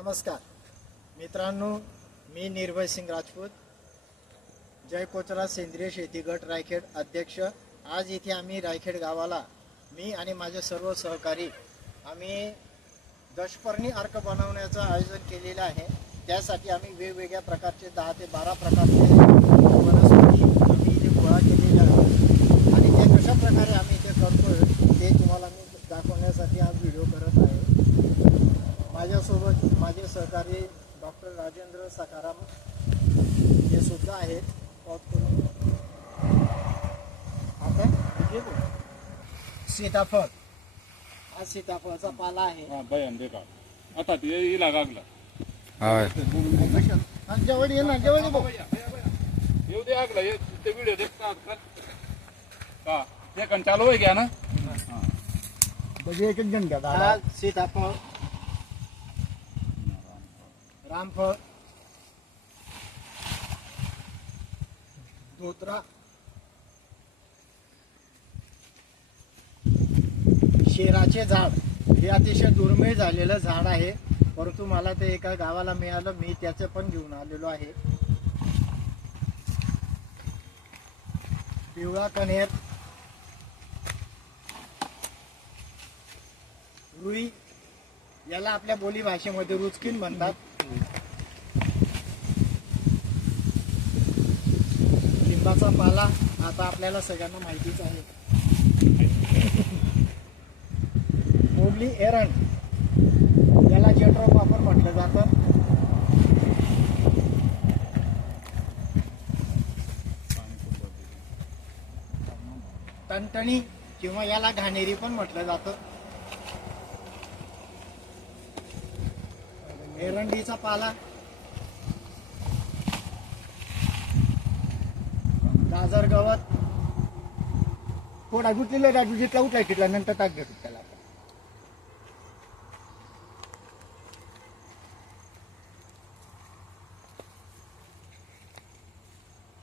नमस्कार. मित्रांनो मी निर्भय सिंग राजपूत. जय कोचरा सेंद्रिय शेती गट रायखेड अध्यक्ष. आज इथे आम्ही रायखेड गावाला मी आणि माझे सर्व सहकारी आम्ही दशपर्णी अर्क बनवण्याचं आयोजन केलेलं आहे. त्यासाठी आम्ही वेगवेगळ्या प्रकारचे दहा ते बारा प्रकारचे वनस्पती आम्ही इथे गोळा केले आहे आणि ते कशा प्रकारे आम्ही इथे करतोय ते तुम्हाला मी दाखवण्यासाठी हा व्हिडिओ करत आहे माझ्यासोबत माझे सहकारी डॉक्टर राजेंद्र सकाराम हे सुद्धा आहेत. पॉज करून. आता हे. सीताफळ. हा सीताफळाचा पाला आहे. हा बयान दे का आता ते इला लागला होय. हा, जवळ ये ना जवळ ये भाऊ. येऊ दे आगला ये. ते व्हिडिओ देखतात का? ते कण चालू आहे घ्या ना? हा सीताफळ. रामफळ धोत्रा शेराचे झाड. हे अतिशय दुर्मिळ झालेलं झाड आहे. परंतु मला ते एका गावाला मिळालं. मी त्याचं पण घेऊन आलेलो आहे. पिवळा कणेर रुई याला आपल्या बोली भाषेमध्ये रुचकीन म्हणतात. लिंबाचा पाला आता आपल्याला सगळ्यांना माहितीच आहे. मोबली एरण याला जेट्रो वापर म्हटलं जातं. टणटणी किंवा याला घाणेरी पण म्हटलं जातं. एरंडीचा पाला. गाजर गवत. थोडा गुटलेला राजू जितला उठला तिथला नंतर टाक घेतो त्याला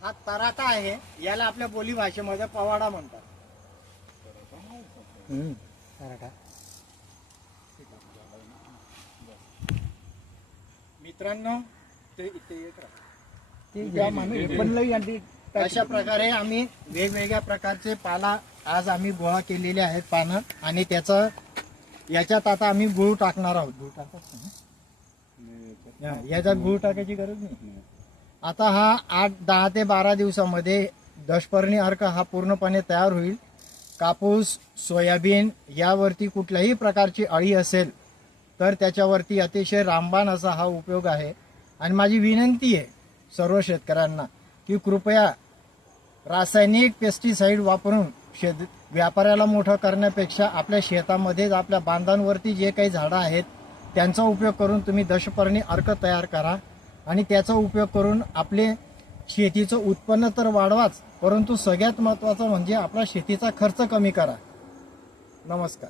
हा तराटा आहे याला आपल्या बोली भाषेमध्ये पवाडा म्हणतात. तराटा. मित्रांनो ते इथे येत राहा. अशा प्रकारे आम्ही वेगवेगळ्या प्रकारचे पाला आज आम्ही गोळा केलेले आहेत पानं आणि त्याचं याच्यात आता आम्ही गुळ टाकणार आहोत. गुळ टाकत याच्यात गुळ टाकायची गरज नाही. आता हा आठ दहा ते बारा दिवसामध्ये दशपर्णी अर्क हा पूर्णपणे तयार होईल. कापूस सोयाबीन यावरती कुठल्याही प्रकारची अळी असेल तर त्याच्यावरती अतिशय रामबाण असा हा उपयोग आहे. आणि माझी विनंती आहे सर्व शेतकऱ्यांना की कृपया रासायनिक पेस्टिसाईड वापरून शेत व्यापाऱ्याला मोठं करण्यापेक्षा आपल्या शेतामध्येच आपल्या बांधांवरती जे काही झाडं आहेत त्यांचा उपयोग करून तुम्ही दशपर्णी अर्क तयार करा. आणि त्याचा उपयोग करून आपले शेतीचं उत्पन्न तर वाढवाच परंतु सगळ्यात महत्त्वाचं म्हणजे आपला शेतीचा खर्च कमी करा. नमस्कार.